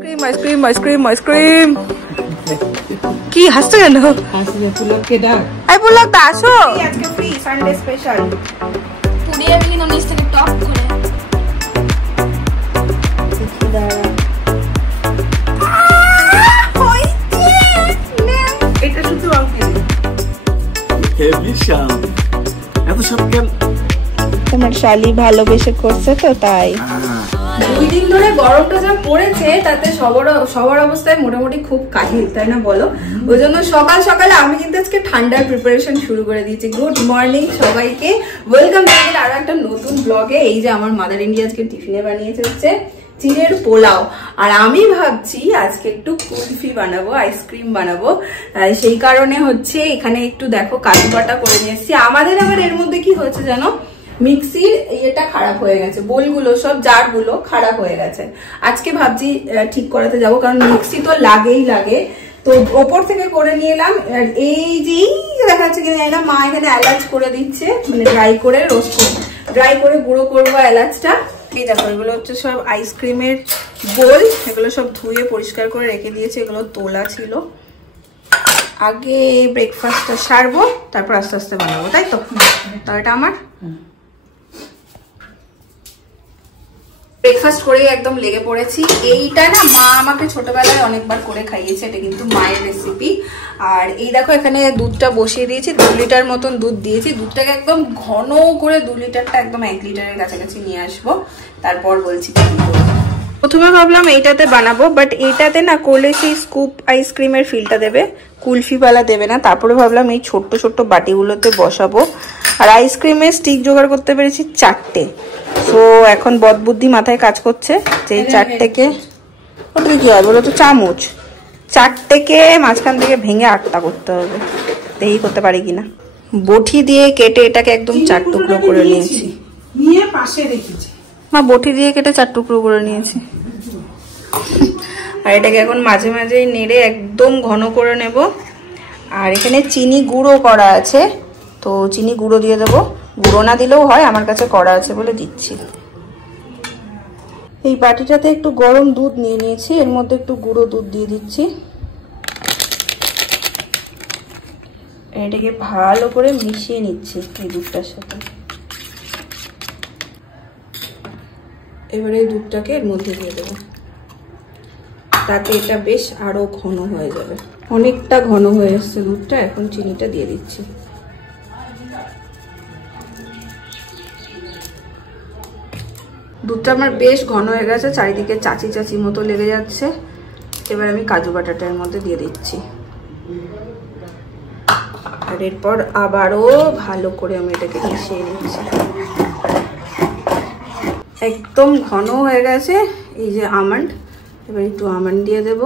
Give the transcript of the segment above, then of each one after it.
Ice cream ice cream ice cream ice cream की हंसते কেন হাসিয়ে পুলককে ডাক এই পুলক দা আসো আজকে ফ্রি সানডে স্পেশাল টুডে আমি ননিস থেকে টপ করে এটা শুধু আউটে হেভি শাল এত সব কেন তোমার শালি ভালোবেসে করছে তো তাই দুই দিন ধরে গরমটা যা পড়েছে তাতে সবার অবস্থায় মোটামুটি খুব কাহিল তাই না বলো ওই জন্য সকাল সকালে আমি কিন্তু আজকে ঠান্ডার প্রিপারেশন শুরু করে দিয়েছি গুড মর্নিং সবাইকে ওয়েলকাম জানাই আরো একটা নতুন ব্লগে এই যে আমার মাদার ইন্ডিয়া আজকে টিফিনে বানিয়েছে হচ্ছে চিড়ের পোলাও আর আমি ভাবছি আজকে একটু কুলফি বানাবো আইসক্রিম বানাবো সেই কারণে হচ্ছে এখানে একটু দেখো কাজু বাটা করে নিয়ে এসেছি আমাদের আবার এর মধ্যে কি হয়েছে জানো মিক্সির এটা খারাপ হয়ে গেছে বোলগুলো সব জারগুলো খারাপ হয়ে গেছে আজকে ভাবছি ঠিক করাতে যাব কারণ মিক্সি তো লাগেই লাগে তো ওপর থেকে করে নিয়ে এলাম এই যে দেখা যাচ্ছে কিনা জানি না মা এখানে এলাচ করে দিচ্ছে মানে ড্রাই করে রোস্ট ড্রাই করে গুঁড়ো করবো এলাচটা এই দেখো এগুলো হচ্ছে সব আইসক্রিমের বোল এগুলো সব ধুয়ে পরিষ্কার করে রেখে দিয়েছে এগুলো তোলা ছিল আগে ব্রেকফাস্টটা সারবো তারপর আস্তে আস্তে বানাবো তাই তো এটা আমার ব্রেকফাস্ট করে একদম লেগে পড়েছি এইটা না মা আমাকে ছোটবেলায় অনেকবার করে খাইয়েছে এটা কিন্তু মায়ের রেসিপি আর এই দেখো এখানে দুধটা বসিয়ে দিয়েছি 2 লিটার মতন দুধ দিয়েছি দুধটাকে একদম ঘন করে 2 লিটারটা একদম 1 লিটারের কাছাকাছি নিয়ে আসবো তারপর বলছি প্রথমে ভাবলাম এইটাতে বানাবো বাট এইটাতে না করলে সেই স্কুপ আইসক্রিমের ফিলটা দেবে কুলফি বালা দেবে না তারপরে ভাবলাম এই ছোট্ট ছোট্ট বাটিগুলোতে বসাবো আর আইসক্রিমের স্টিক জোগাড় করতে পেরেছি 4টে তো এখন বদবুদ্ধি মাথায় কাজ করছে যে 4টেকে ওটা কি হয় বলো তো চামচ 4টেকে মাঝখান থেকে ভেঙে 8টা করতে হবে এই করতে পারি কিনা বটি দিয়ে কেটে এটাকে একদম 4 টুকরো করে নিয়েছি নিয়ে পাশে রেখেছি মা বটি দিয়ে কেটে 4 টুকরো করে নিয়েছি আর এটাকে এখন মাঝে মাঝেই নেড়ে একদম ঘন করে নেব আর এখানে চিনি গুঁড়ো করা আছে তো চিনি গুঁড়ো দিয়ে দেবো গুঁড়ো না দিলেও হয় আমার কাছে করা আছে বলে দিচ্ছি এই বাটিটাতে একটু গরম দুধ নিয়ে নিয়েছি এর মধ্যে একটু গুঁড়ো দুধ দিয়ে দিচ্ছি এটাকে ভালো করে মিশিয়ে নিচ্ছি এই দুধটার সাথে এবারে এই দুধটাকে এর মধ্যে দিয়ে দেবো তাতে এটা বেশ আরো ঘন হয়ে যাবে অনেকটা ঘন হয়ে এসছে দুধটা এখন চিনিটা দিয়ে দিচ্ছি দুধটা আমার বেশ ঘন হয়ে গেছে চারিদিকে চাচি চাচি মতো লেগে যাচ্ছে এবার আমি কাজু বাটাটার মধ্যে দিয়ে দিচ্ছি আর এরপর আবারও ভালো করে আমি এটাকে মিশিয়ে নিচ্ছি একদম ঘন হয়ে গেছে এই যে আমন্ড এবার একটু আমন্ড দিয়ে দেব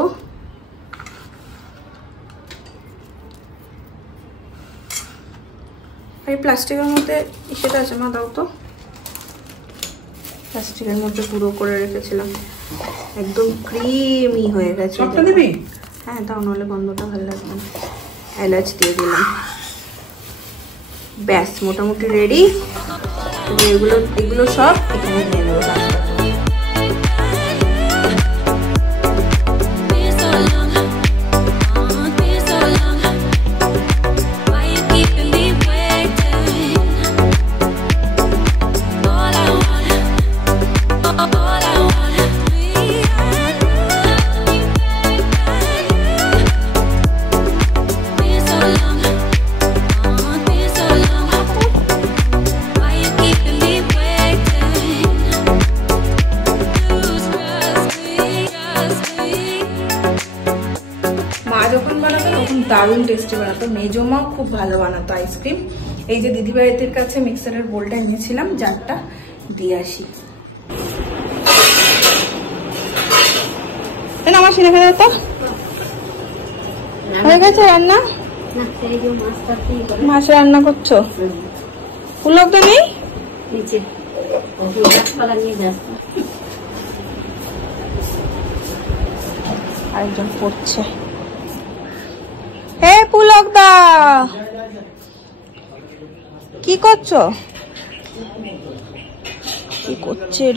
এই প্লাস্টিকের মধ্যে সেটা আছে মা দাও তো প্লাস্টিকের মধ্যে গুঁড়ো করে রেখেছিলাম একদম ক্রিমি হয়ে গেছে হ্যাঁ তাও নাহলে গন্ধটা ভালো লাগবে না এলাচ দিয়ে দিলাম ব্যাস মোটামুটি রেডি এগুলো সব এখানে দিয়ে দেবো দারুণ টেস্টি বানাতো মেজমাও খুব ভালো বানাতো আইসক্রিম এই যে দিদিভাইদের কাছে মিক্সারের বোলটা এনেছিলাম জারটা দিয়ে আসি আমার সিনে খেয়ে তো হয়ে গেছে রান্না মাছ রান্না করছো পুলক তো নেই আরেকজন পড়ছে হে পুলক দা কি করছো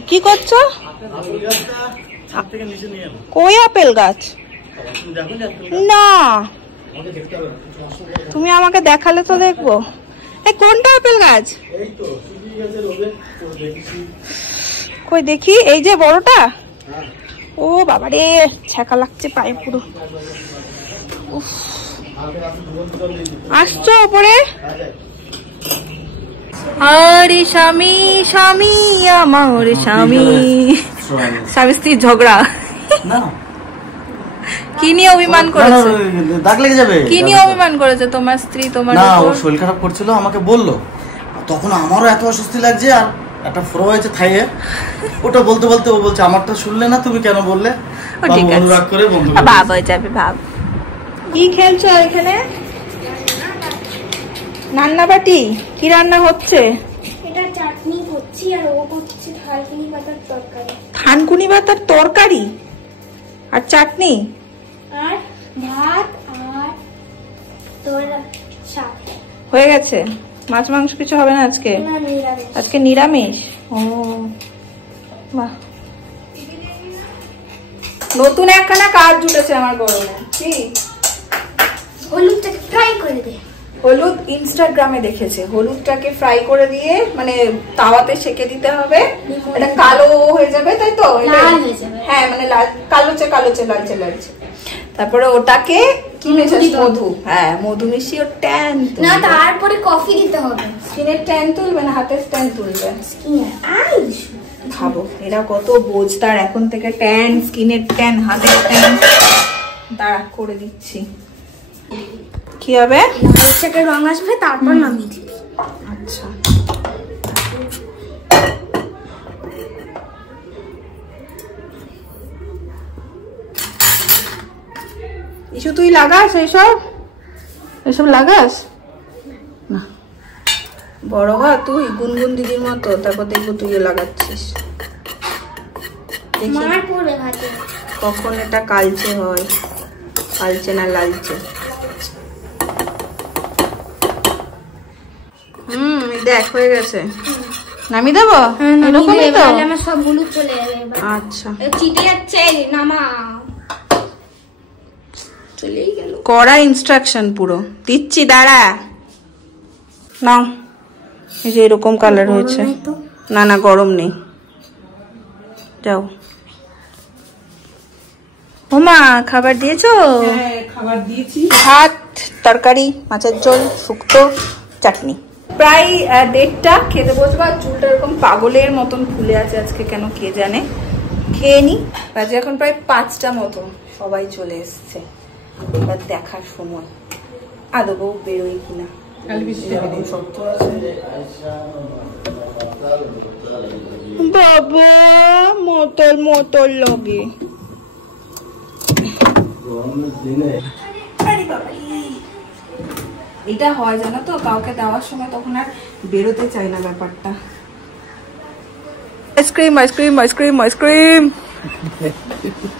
কি করছো থেকে নিচে নিয়ে যাবো। কই আপেল গাছ? তুমি দেখো যে না, আমাকে দেখতে হবে না। তুমি আমাকে দেখালে তো দেখবো। এই কোনটা আপেল গাছ? এই তো সুজি গাছের ওদের দেখছি। কই দেখি, এই যে বড়টা। ও বাবা রে, ছ্যাঁকা লাগছে পায়ে পুরো। উফ, আসছো ওপরে? আরে স্বামী স্বামী আমার স্বামী, স্বামী স্ত্রীর ঝগড়া। না কি নিয়ে অভিমান করেছে? দাগ লেগে যাবে। কি নিয়ে অভিমান করেছে তোমার স্ত্রী তোমার না, উপর? ওর শরীর খারাপ করছিল, আমাকে বললো, তখন আমারও এত অস্বস্তি লাগছে। আর একটা ফ্রো হয়েছে থাইয়ে, ওটা বলতে বলতে ও বলছে আমারটা শুনলে না, তুমি কেন বললে? ঠিক আছে, অনুরাগ করে বন্ধু ভাব হয়ে যাবে ভাব। কি খেলছো এখানে? রান্না বাটি? কি রান্না হচ্ছে? এটা চাটনি করছি আর ও করছে থালকুনি পাতার তরকারি থানকুনি পাতার তরকারি আর চাটনি আর ভাত আর তোর শাক। হয়ে গেছে। মাছ মাংস কিছু হবে না আজকে? না, নিরামিষ। আজকে নিরামিষ। ও বাহ, নতুন একখানা কাজ জুটেছে আমার গরমে। কি? হলুদটাকে ফ্রাই করে দে। হলুদ ইনস্টাগ্রামে দেখেছে, হলুদটাকে ফ্রাই করে দিয়ে মানে তাওয়াতে সেকে দিতে হবে, এটা কালো হয়ে যাবে, তাই তো? লাল হয়ে যাবে। হ্যাঁ, মানে কালোচে কালোচে লালচে লালচে। তারপরে ওটাকে কি মেশাস? মধু। হ্যাঁ, মধু মিশিয়ে ওর ট্যান না, তারপরে কফি দিতে হবে। স্কিনের ট্যান তুলবে না হাতের ট্যান তুলবে? আইস ভাবো এরা কত বোঝদার, এখন থেকে ট্যান, স্কিনের ট্যান, হাতের ট্যান। দাঁড়া করে দিচ্ছি। কি হবে? লাল শাকের রং আসবে, তারপর নামিয়ে দিবি। আচ্ছা, ইসু তুই লাগাস এসব লাগাস না? বড় হ তুই, গুনগুন দিদির মতো, তারপর দেখবো তুইও লাগাচ্ছিস। দেখি মার পড়বে ভাতে। কখন এটা কালচে হয়, কালচে না লালচে। দেখ হয়ে গেছে, নামিয়ে দেবো? এরকমই তো? আমার সব হলুদ চলে যাবে এবার। আচ্ছা, চিটে যাচ্ছে, নামা। চলেই গেল। কড়া ইনস্ট্রাকশন পুরো দিচ্ছি, দাঁড়া। নাও, এই যে এরকম কালার হয়েছে। না না, গরম নেই, যাও। ওমা, খাবার দিয়েছো? খাবার দিয়েছি। ভাত, তরকারি, মাছের ঝোল, শুক্তো, চাটনি। প্রায় 1:30টা, খেতে বসবো। আর চুলটা এরকম পাগলের মতন ফুলে আছে আজকে, কেন কে জানে। খেয়ে নি, বাজে এখন প্রায় 5টা মতো। সবাই চলে এসছে, এবার দেখার সময় আদৌ বেরোয় কিনা। বাবা মোটল লগে এটা হয় জানো তো, কাউকে দেওয়ার সময় তখন আর বেরোতে চাই না ব্যাপারটা। Ice cream ice cream ice cream ice cream.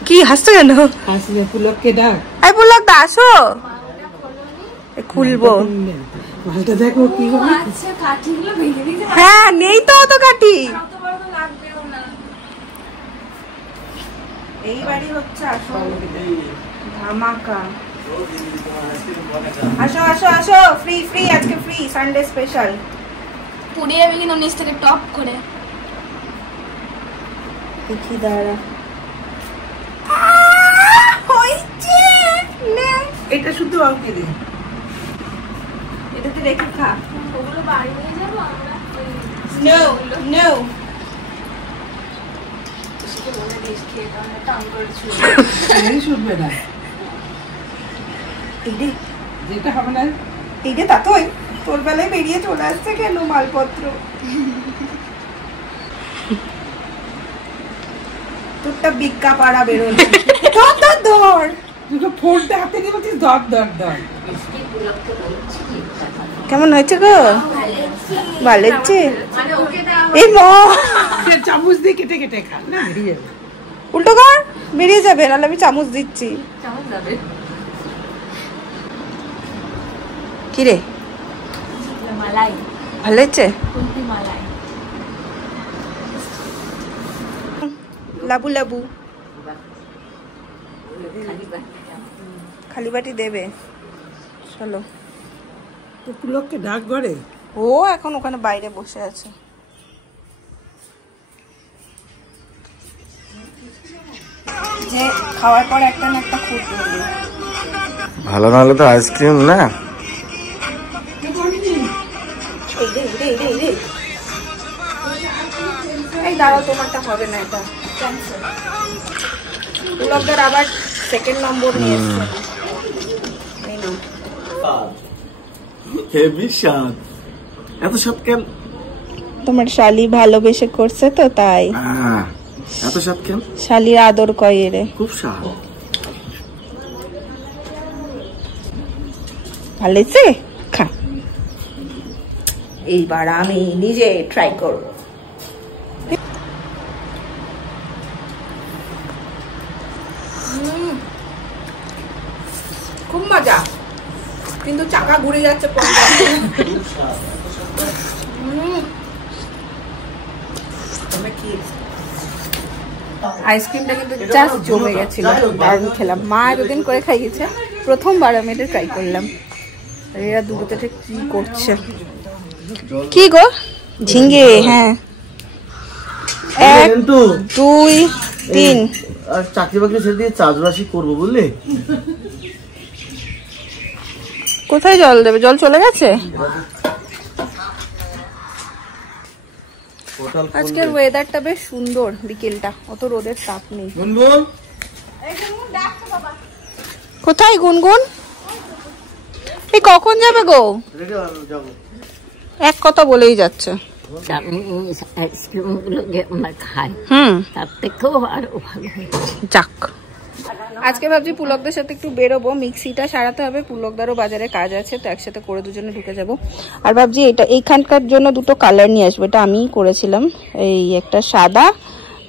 কি হাসছো কেন? আসলে পুলককে দাও। এই পুলক দা আসো, খুলবো। মালটা দেখো কি হবে। আচ্ছা, কাঠিগুলো ভেঙে দিতে হ্যাঁ, নেই তো অত কাঠি। লাগবেও না। এইবারই হচ্ছে আসল ধামাকা। আসো আসো আসো, ফ্রি ফ্রি, আজকে ফ্রি, সানডে স্পেশাল। পুড়ে যাবে কিন্তু নিচ থেকে টপ করে। দেখি দাঁড়া, হইছে নে। এটা শুধু আমাকে দিন। এটাতে রেখে খা। ওগুলো বাড়ি নিয়ে যাবো আমরা। নো নো, এই শুনবে না। যেটা হবে না এইটা তা তো তোর বেলায় বেরিয়ে চলে আসছে কেন মালপত্র? তোরটা বিজ্ঞা পাড়া বেরোলো। ধর দুটো ফোনটা হাতে নিয়ে বলছিস দর দর দর। কেমন হয়েছে গো? ভালো হচ্ছে। এই মা, চামচ দিয়ে কেটে কেটে খা না, বেরিয়ে যাবে। উল্টো কর, বেরিয়ে যাবে, নাহলে আমি চামচ দিচ্ছি। কি রে, মালাই, ভালো হচ্ছে? কুলফি মালাই। লাবু লাবু খালি বাটি দেবে, চলো। তো পুলককে ডাক করে। ও এখন ওখানে বাইরে বসে আছে। যে খাওয়ার পর একটা না একটা খুব ভালো না হলে তো আইসক্রিম না। এই দাঁড়াও, তোমারটা হবে না, এটা ক্যান্সেল। পুলকদার আবার সেকেন্ড নম্বর নিয়ে এসছে। এই নাও। হেভি স্বাদ। এত স্বাদ কেন? তোমার শালি ভালোবেসে করছে তো তাই। এত স্বাদ কেন? শালির আদর কয় রে। খুব স্বাদ। ভালো হয়েছে, খা। এইবার আমি নিজে ট্রাই করব। খুব মজা, কিন্তু চাকা ঘুরে যাচ্ছে। আইসক্রিমটা কিন্তু জাস্ট জমে গেছিল, দারুণ খেলাম। মা এতদিন করে খাইয়েছে, প্রথমবার আমি এটা ট্রাই করলাম। এরা দুটোতে কি করছে? কি গো? ঝিঙ্গে। হ্যাঁ, 1 2 3। আর চাকরি বাকরি ছেড়ে দিয়ে চাষবাসই করবো বুঝলি। কোথায় জল দেবে? জল চলে গেছে। আজকের ওয়েদারটা বেশ সুন্দর, বিকেলটা অত রোদের তাপ নেই। গুনগুন, কোথায় গুনগুন? এই কখন যাবে গো? যাবো। এক কথা বলেই যাচ্ছে। আইসক্রিমগুলো যে আমরা খাই তার থেকেও আরো ভালো। যাক, আজকে ভাবছি পুলকদের সাথে একটু বেরোবো, মিক্সিটা সারাতে হবে। পুলকদারও বাজারে কাজ আছে, তো একসাথে করে দুজনে ঢুকে যাব। আর ভাবছি এটা এইখানকার জন্য দুটো কালার নিয়ে আসবো। এটা আমিই করেছিলাম, এই একটা সাদা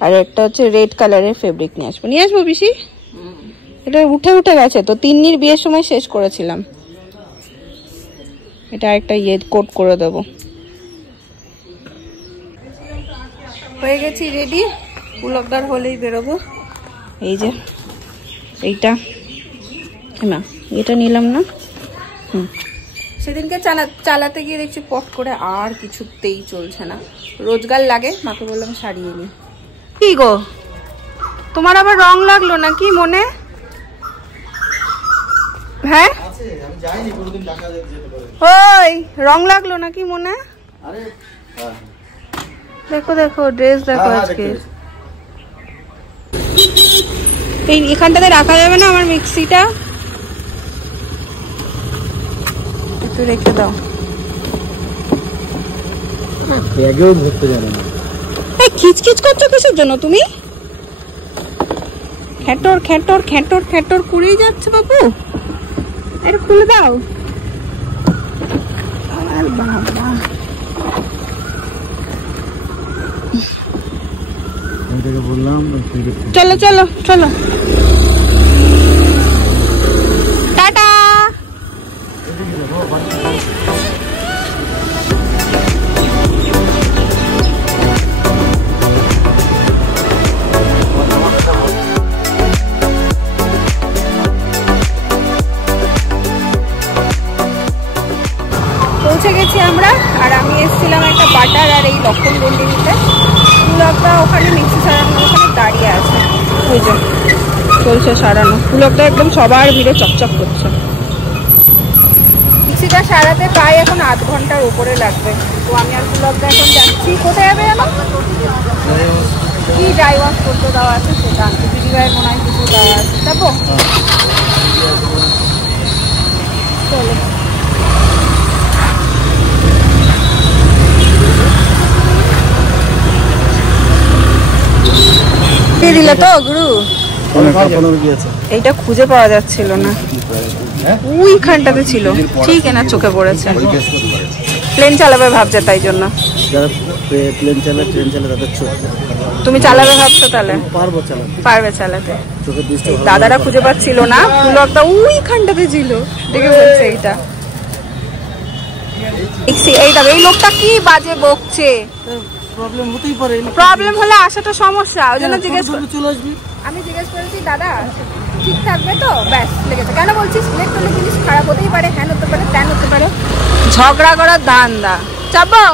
আর একটা হচ্ছে রেড কালারের ফেব্রিক নিয়ে আসবো পিসি। এটা উঠে উঠে গেছে তো, তিন্নির বিয়ের সময় শেষ করেছিলাম। এটা একটা কোট করে দেবো। হয়ে গেছি রেডি, পুলকদার হলেই বেরোবো। এই যে এইটা না, এটা নিলাম না। সেদিনকে চালাতে গিয়ে দেখছি পট করে আর কিছুতেই চলছে না। রোজগার লাগে, মাকে বললাম সারিয়ে নি। কি গো, তোমার আবার রং লাগলো নাকি মনে? হ্যাঁ, ওই রং লাগলো নাকি মনে? দেখো দেখো ড্রেস দেখো আজকে। এই এখানটাতে রাখা যাবে না আমার মিক্সিটা? একটু রেখে দাও। ব্যাগেও ধরতে জানে না। এই খিচখিচ করছো কিসের জন্য তুমি? খেটর খেটর খেটর খেটর করেই যাচ্ছে বাবু। এটা খুলে দাও। আর বাবা, বললাম চলো চলো চলো, টাটা। পৌঁছে গেছি আমরা। আর আমি এসেছিলাম একটা বাটার আর এই লক্ষণ গন্ডি নিতে। পুলকদা ওখানে মিক্সি সারানো ওখানে দাঁড়িয়ে আছে, ওই যে চলছে সারানো। পুলকদা একদম সবার ভিড়ে চকচক করছে। মিক্সিটা সারাতে প্রায় এখন 8 ঘন্টার উপরে লাগবে। তো আমি আর পুলকদা এখন যাচ্ছি। কোথায় যাবে জানো? কি ড্রাই ওয়াশ করতে দেওয়া আছে সেটা আনতে। দিদিভাইয়ের মনে হয় কিছু দেওয়া আছে, যাবো। চলো। দিলে তো গুরু, এইটা খুঁজে পাওয়া যাচ্ছিল না। ওইখানটাতে ছিল, ঠিক না, চোখে পড়েছে। প্লেন চালাবে ভাবছে, তাই জন্য। প্লেন চালায় ট্রেন চালায় তাদের চোখ। তুমি চালাবে ভাবছো তাহলে? পারবো চালাতে, পারবে চালাতে। চোখের দৃষ্টি। দাদারা খুঁজে পাচ্ছিল না, পুলকটা ওইখানটাতে ছিল, দেখে বলছে এইটা। এই লোকটা কি বাজে বকছে। প্রবলেম হতেই পারে। প্রবলেম হলে আসাটা সমস্যা, ওই জন্য জিজ্ঞেস চলে আসবি। আমি জিজ্ঞেস করেছি দাদা ঠিক থাকবে তো, ব্যাস লেগেছে। কেন বলছিস ইলেকট্রনিক জিনিস খারাপ হতেই পারে, হ্যান হতে পারে, ত্যান হতে পারে, ঝগড়া করার ধান্দা। চাপো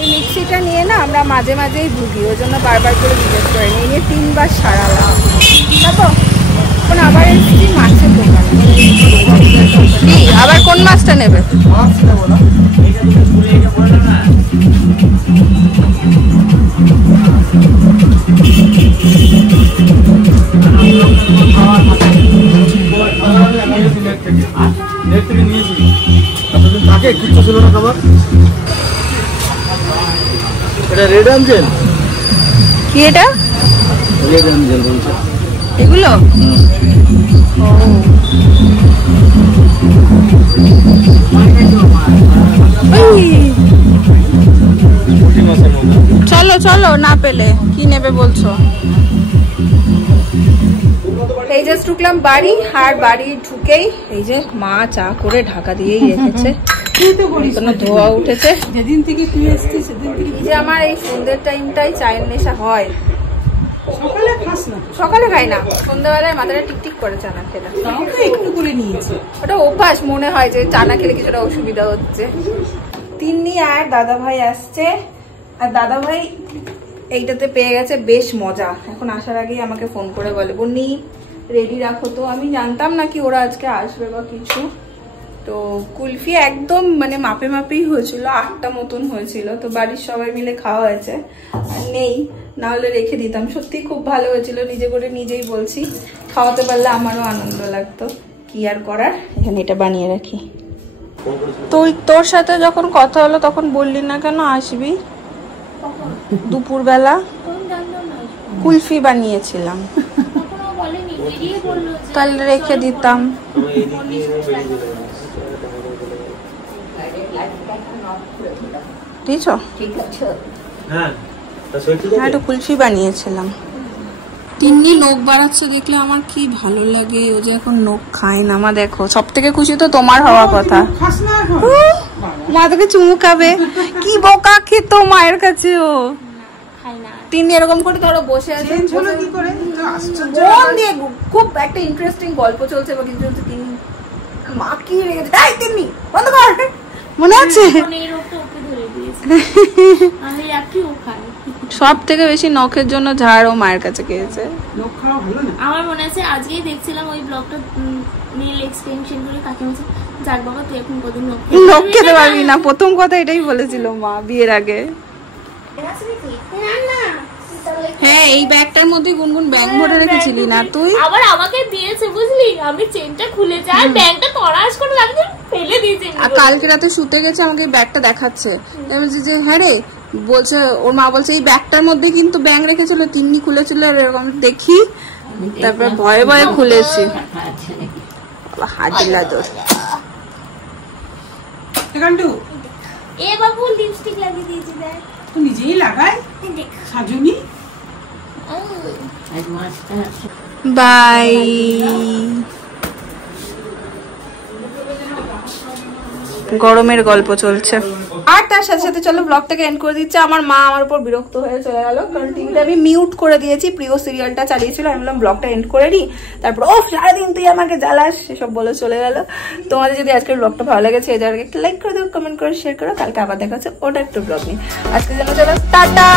এই মিক্সিটা নিয়ে না আমরা মাঝে মাঝেই ভুগি, ওই জন্য বারবার করে জিজ্ঞেস করে নিই। নিয়ে 3 বার সারালাম। চাপো এখন আবার এসেছি মাছের দোকানে। কি আবার কোন মাছটা নেবে? মাছ নেবো না, এটা রেড অ্যাঞ্জেল। কি এটা? রেড অ্যাঞ্জেল বলছে এগুলো। চলো চলো, না পেলে কি নেবে বলছো? এই যে ঢুকলাম বাড়ি, আর বাড়ি ঢুকেই এই যে মা চা করে ঢাকা দিয়েই রেখেছে, কোনো ধোয়া উঠেছে। যেদিন থেকে তুই এসছিস সেদিন থেকে এই যে আমার এই সন্ধ্যের টাইমটাই চায়ের নেশা হয়। সকালে খাস না? সকালে খাই না, সন্ধ্যাবেলায় মাথাটা টিকটিক করে চা না খেলে। তাও তো একটু করে নিয়েছি। ওটা অভ্যাস মনে হয় যে চা না খেলে কিছুটা অসুবিধা হচ্ছে। তিন্নি আর দাদা ভাই আসছে, আর দাদা ভাই এইটাতে পেয়ে গেছে বেশ মজা। এখন আসার আগেই আমাকে ফোন করে বলে বন্নি রেডি রাখো। তো আমি জানতাম না কি ওরা আজকে আসবে বা কিছু। তো কুলফি একদম মানে মাপে মাপেই হয়েছিল, 8টা মতন হয়েছিল। তো বাড়ির সবাই মিলে খাওয়া হয়েছে, আর নেই না হলে রেখে দিতাম। সত্যি খুব ভালো হয়েছিল, নিজে করে নিজেই বলছি। খাওয়াতে পারলে আমারও আনন্দ লাগতো, কি আর করার। এখানে এটা বানিয়ে রাখি। তোর সাথে যখন কথা হলো তখন বললি না কেন আসবি? দুপুরবেলা কুলফি বানিয়েছিলাম, তাহলে রেখে দিতাম। দিয়েছো? হ্যাঁ একটু কুলফি বানিয়েছিলাম। তিন্নি নখ বাড়াচ্ছে দেখলে আমার কি ভালো লাগে। ও যে এখন নখ খায় না, মা দেখো সব থেকে খুশি তো তোমার হওয়া কথা। খাস না এখন? মা তোকে চুমু খাবে, কি বোকা খেতো মায়ের কাছে ও। তিন্নি এরকম করে ধরো বসে আছে, হলো কি করে? মন দিয়ে খুব একটা ইন্টারেস্টিং গল্প চলছে বা কিছু চলছে, তিন্নি মা কি রেখেছে, তাই তিন্নি বন্ধ কর। মনে আছে সব থেকে বেশি নখের জন্য ঝাড় ও মায়ের কাছে খেয়েছে। নখ খাওয়া ভালো না? আমার মনে আছে আজকেই দেখছিলাম ওই ব্লগটা, নেল এক্সটেনশন করে কাকে বলছে যাক বাবা তুই এখন কদিন নখ খেতে পারবি না, প্রথম কথা এটাই বলেছিল মা বিয়ের আগে। হ্যাঁ এই ব্যাগটার মধ্যে গুনগুন ব্যাগ ভরে রেখেছিলি না তুই? আবার আমাকে দিয়েছে বুঝলি, আমি চেনটা খুলে যাই ব্যাগটা তরাস করে লাগছে ফেলে দিয়েছে। আর কালকে রাতে শুতে গেছে, আমাকে এই ব্যাগটা দেখাচ্ছে, বলছে যে হ্যাঁ রে, বলছে ওর মা বলছে এই ব্যাগটার মধ্যে কিন্তু ব্যাগ রেখেছিল, তিন্নি খুলেছিল এরকম দেখি, তারপর ভয়ে ভয়ে খুলেছি। হাজিলা তোর এখানটু এ বাবু লিপস্টিক লাগিয়ে দিয়েছি দেখ, তুই নিজেই লাগাই সাজুনি। বাই। গরমের গল্প চলছে, আর তার সাথে সাথে চলো ব্লগটাকে এন্ড করে দিচ্ছে। আমার মা আমার উপর বিরক্ত হয়ে চলে গেল, কারণ টিভিটা আমি মিউট করে দিয়েছি, প্রিয় সিরিয়ালটা চালিয়েছিল। আমি বললাম ব্লগটা এন্ড করে দিই, তারপর ও সারাদিন তুই আমাকে জ্বালাস, সেসব বলে চলে গেল। তোমাদের যদি আজকের ব্লগটা ভালো লেগেছে এই জায়গায় একটা লাইক করে দেবো, কমেন্ট করে শেয়ার করো। কালকে আবার দেখা হচ্ছে ওটা একটু ব্লগ নিয়ে। আজকের জন্য চলো টাটা।